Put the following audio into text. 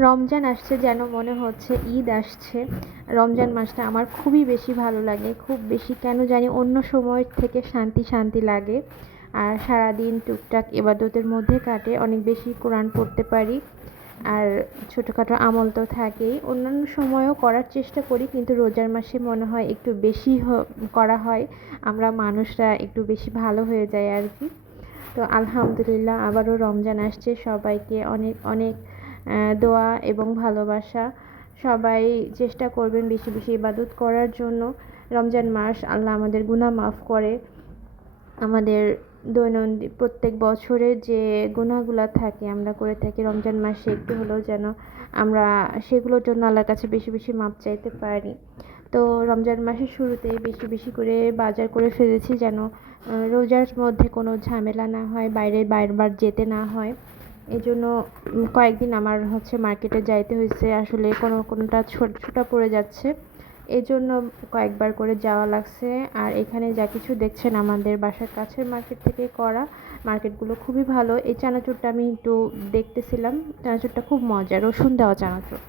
রমজান আসছে যেন মনে হচ্ছে ঈদ আসছে। রমজান মাসটা আমার খুবই বেশি ভালো লাগে, খুব বেশি কেন জানি অন্য সময় থেকে শান্তি শান্তি লাগে। আর সারাদিন টুকটাক ইবাদতের মধ্যে কাটে, অনেক বেশি কোরআন পড়তে পারি। আর ছোটোখাটো আমল তো থাকেই, অন্যান্য সময়ও করার চেষ্টা করি, কিন্তু রোজার মাসে মনে হয় একটু বেশি করা হয়। আমরা মানুষরা একটু বেশি ভালো হয়ে যায় আর কি। তো আলহামদুলিল্লাহ আবারও রমজান আসছে, সবাইকে অনেক অনেক দোয়া এবং ভালোবাসা। সবাই চেষ্টা করবেন বেশি বেশি ইবাদত করার জন্য। রমজান মাস আল্লাহ আমাদের গুনাহ মাফ করে। আমাদের দৈনন্দিন প্রত্যেক বছরের যে গুনাহগুলো থাকে আমরা করে থাকি, রমজান মাসে একটু হলেও যেন আমরা সেগুলোর জন্য আল্লাহর কাছে বেশি বেশি মাপ চাইতে পারি। তো রমজান মাসের শুরুতেই বেশি বেশি করে বাজার করে ফেলেছি, যেন রোজার মধ্যে কোনো ঝামেলা না হয়, বাইরে বারবার যেতে না হয়। এজন্য কয়েকদিন আমার মার্কেটে যাইতে হয়েছে, আসলে কোনোটা ছোটা পড়ে যাচ্ছে, এজন্য কয়েকবার করে যাওয়া লাগছে। আর এখানে যা কিছু দেখছেন আমাদের বাসার কাছের মার্কেট থেকে করা, মার্কেটগুলো খুবই ভালো। এই চানাচুরটা আমি একটু দেখতেছিলাম, চানাচুরটা খুব মজা, রসুন দেওয়া চানাচুর।